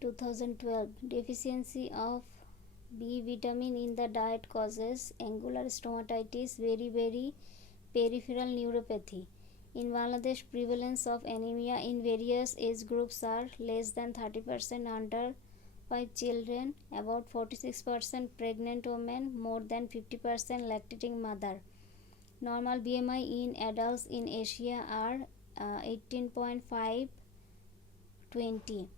2012. Deficiency of B vitamin in the diet causes angular stomatitis, very peripheral neuropathy. In Bangladesh, prevalence of anemia in various age groups are less than 30% under 5 children, about 46% pregnant women, more than 50% lactating mother. Normal BMI in adults in Asia are 18.5 20.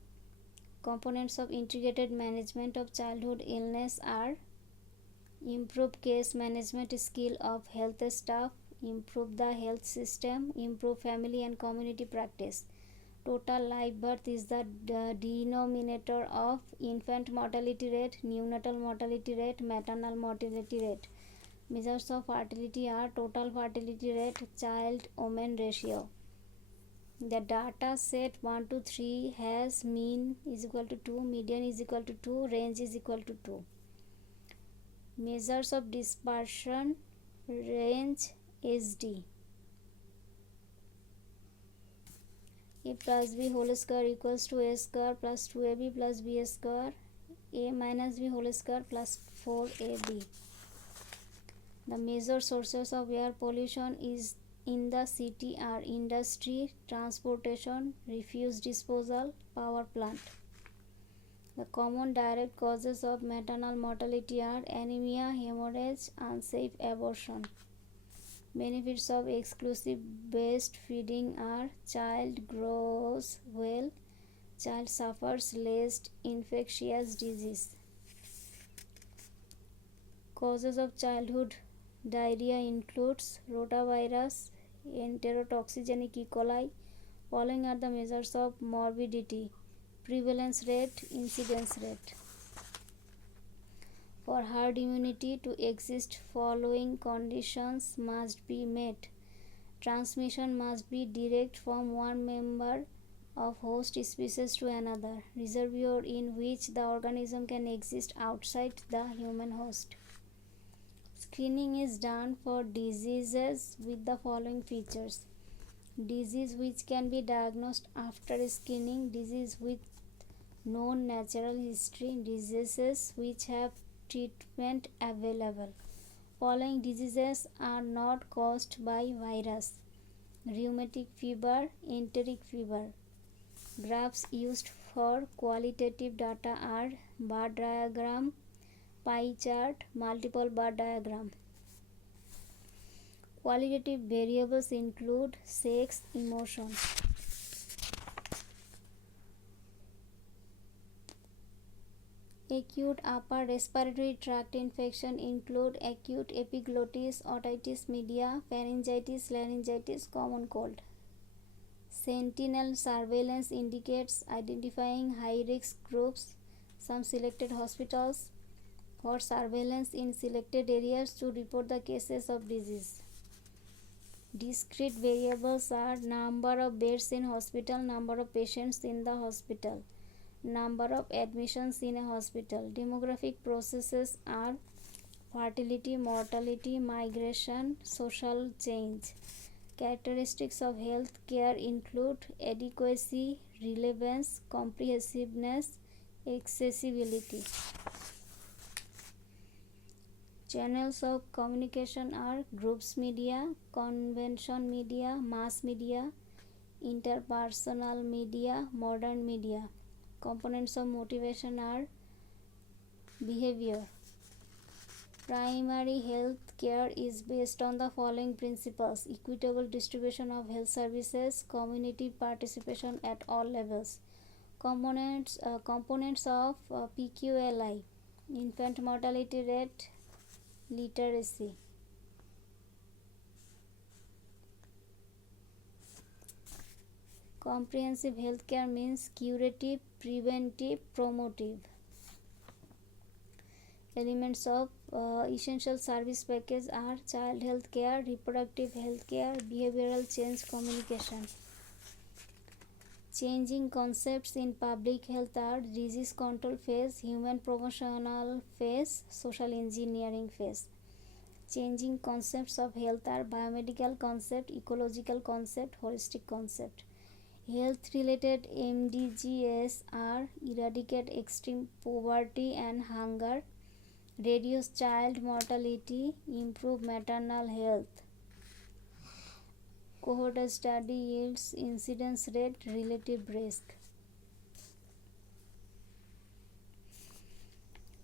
Components of integrated management of childhood illness are: improve case management skill of health staff, improve the health system, improve family and community practice. Total live birth is the denominator of infant mortality rate, neonatal mortality rate, maternal mortality rate. Measures of fertility are total fertility rate, child woman ratio. The data set 1 to 3 has mean is equal to 2, median is equal to 2, range is equal to 2. Measures of dispersion range SD. A plus B whole square equals to A square plus 2AB plus B square, A minus B whole square plus 4AB. The major sources of air pollution is in the city are industry, transportation, refuse disposal, power plant. The common direct causes of maternal mortality are anemia, hemorrhage, unsafe abortion. Benefits of exclusive breastfeeding are: child grows well, child suffers less infectious disease. Causes of childhood diarrhea includes rotavirus, enterotoxigenic E. coli. Following are the measures of morbidity: prevalence rate, incidence rate. For herd immunity to exist, following conditions must be met: transmission must be direct from one member of host species to another, reservoir in which the organism can exist outside the human host. Screening is done for diseases with the following features: disease which can be diagnosed after screening, disease with known natural history, diseases which have treatment available. Following diseases are not caused by virus: rheumatic fever, enteric fever. Graphs used for qualitative data are bar diagram, pie chart, multiple bar diagram. Qualitative variables include sex, emotion. Acute upper respiratory tract infection include acute epiglottis, otitis media, pharyngitis, laryngitis, common cold. Sentinel surveillance indicates identifying high-risk groups. Some selected hospitals for surveillance in selected areas to report the cases of disease. Discrete variables are number of beds in hospital, number of patients in the hospital, number of admissions in a hospital. Demographic processes are fertility, mortality, migration, social change. Characteristics of health care include adequacy, relevance, comprehensiveness, accessibility. Channels of communication are groups media, convention media, mass media, interpersonal media, modern media. Components of motivation are behavior. Primary health care is based on the following principles: equitable distribution of health services, community participation at all levels. Components of PQLI: infant mortality rate, literacy. Comprehensive healthcare means curative, preventive, promotive. Elements of essential service package are child health care, reproductive health care, behavioral change communication. Changing concepts in public health are disease control phase, human promotional phase, social engineering phase. Changing concepts of health are biomedical concept, ecological concept, holistic concept. Health-related MDGs are eradicate extreme poverty and hunger, reduce child mortality, improve maternal health. Cohort study yields incidence rate, relative risk.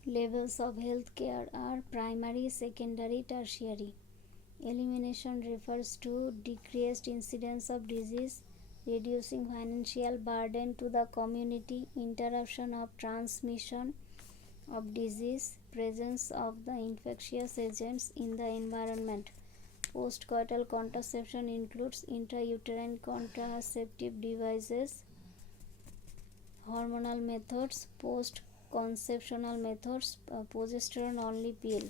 Levels of health care are primary, secondary, tertiary. Elimination refers to decreased incidence of disease, reducing financial burden to the community, interruption of transmission of disease, presence of the infectious agents in the environment. Postcoital contraception includes intrauterine contraceptive devices, hormonal methods, post-conceptional methods, progesterone only pill.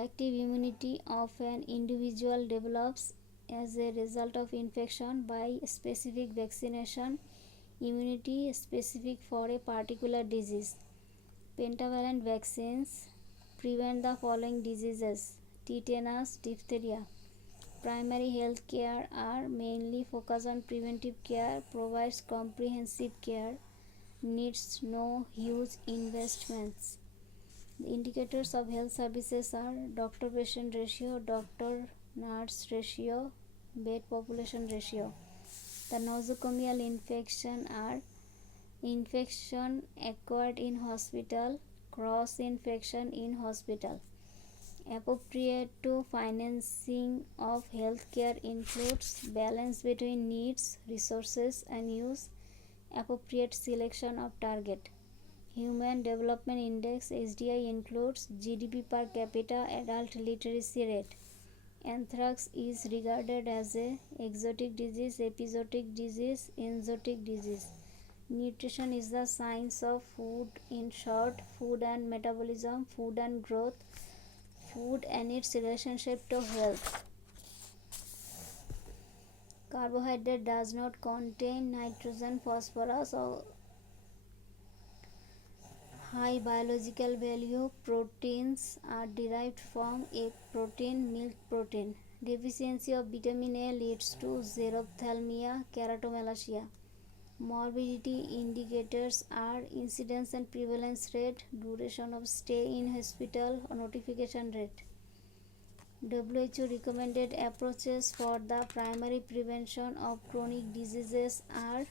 Active immunity of an individual develops as a result of infection by specific vaccination, immunity specific for a particular disease. Pentavalent vaccines prevent the following diseases: tetanus, diphtheria. Primary health care are mainly focused on preventive care, provides comprehensive care, needs no huge investments. The indicators of health services are doctor-patient ratio, doctor-nurse ratio, bed population ratio. The nosocomial infection are infection acquired in hospital, cross-infection in hospital. Appropriate to financing of healthcare includes balance between needs, resources, and use, appropriate selection of target. Human Development Index (HDI) includes GDP per capita, adult literacy rate. Anthrax is regarded as a exotic disease, epizootic disease, enzootic disease. Nutrition is the science of food. In short, food and metabolism, food and growth, food and its relationship to health. Carbohydrate does not contain nitrogen, phosphorus, or high biological value. Proteins are derived from egg protein, milk protein. Deficiency of vitamin A leads to xerophthalmia, keratomalacia. Morbidity indicators are incidence and prevalence rate, duration of stay in hospital, or notification rate. WHO recommended approaches for the primary prevention of chronic diseases are: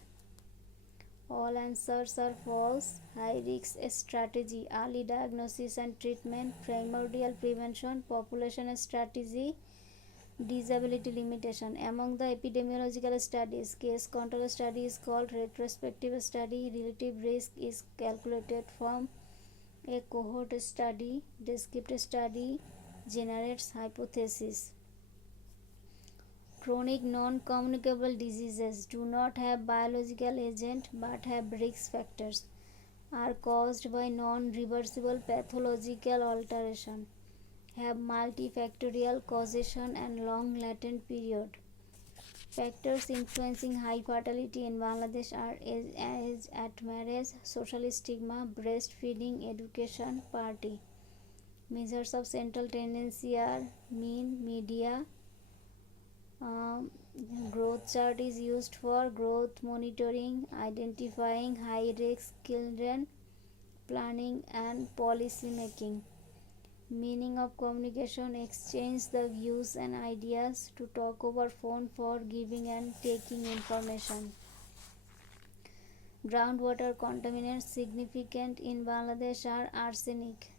all answers are false. High risk strategy, early diagnosis and treatment, primordial prevention, population strategy, disability limitation. Among the epidemiological studies, case control study is called retrospective study. Relative risk is calculated from a cohort study. Descriptive study generates hypothesis. Chronic non-communicable diseases do not have biological agent but have risk factors, are caused by non-reversible pathological alteration, have multifactorial causation and long latent period. Factors influencing high fertility in Bangladesh are age at marriage, social stigma, breastfeeding, education, party. Measures of central tendency are mean, media. Growth chart is used for growth monitoring, identifying high risk children, planning and policy making. Meaning of communication: exchange the views and ideas, to talk over phone for giving and taking information. Groundwater contaminants significant in Bangladesh are arsenic.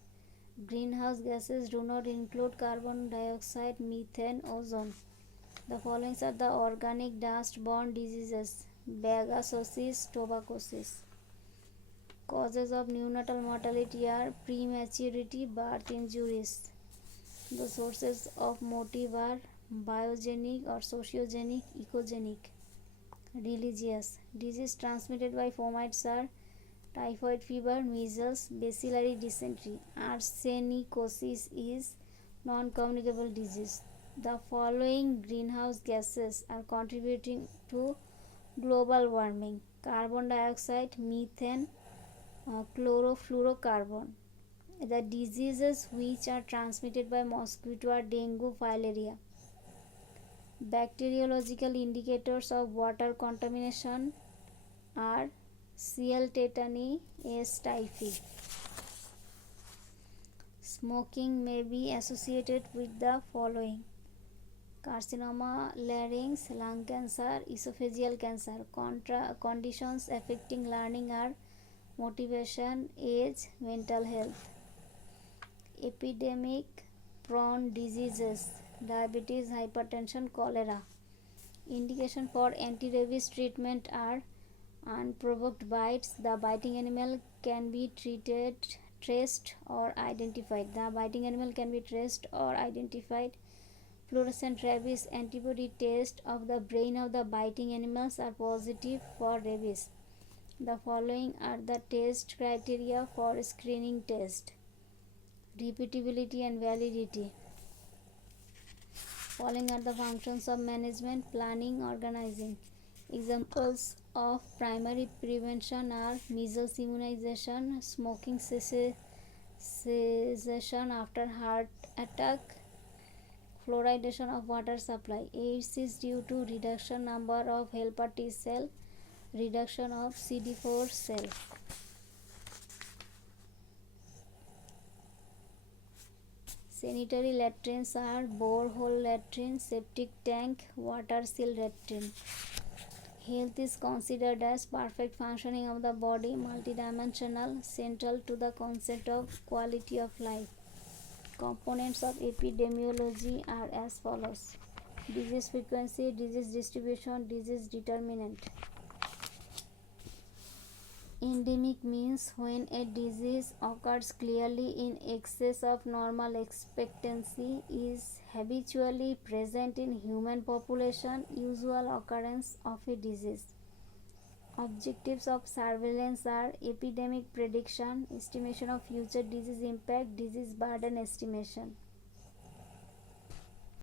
Greenhouse gases do not include carbon dioxide, methane, ozone. The following are the organic dust-borne diseases: bagasosis, tuberculosis. Causes of neonatal mortality are prematurity, birth injuries. The sources of motive are biogenic or sociogenic, ecogenic. Religious. Disease transmitted by fomites are typhoid fever, measles, bacillary dysentery. Arsenicosis is non-communicable disease. The following greenhouse gases are contributing to global warming: carbon dioxide, methane, chlorofluorocarbon. The diseases which are transmitted by mosquito are dengue, filaria. Bacteriological indicators of water contamination are Cl. tetani, S. typhi. Smoking may be associated with the following: carcinoma, larynx, lung cancer, esophageal cancer. Conditions affecting learning are motivation, age, mental health. Epidemic prone diseases: diabetes, hypertension, cholera. Indication for anti-rabies treatment are unprovoked bites. The biting animal can be traced or identified. Fluorescent rabies antibody tests of the brain of the biting animals are positive for rabies. The following are the test criteria for screening test: repeatability and validity. Following are the functions of management, planning, organizing. Examples of primary prevention are measles immunization, smoking cessation after heart attack, fluoridation of water supply. AIDS is due to reduction number of helper T cell, reduction of CD4 cell. Sanitary latrines are borehole latrine, septic tank, water seal latrine. Health is considered as perfect functioning of the body, multidimensional, central to the concept of quality of life. Components of epidemiology are as follows: disease frequency, disease distribution, disease determinant. Endemic means when a disease occurs clearly in excess of normal expectancy, is habitually present in human population, usual occurrence of a disease. Objectives of surveillance are epidemic prediction, estimation of future disease impact, disease burden estimation.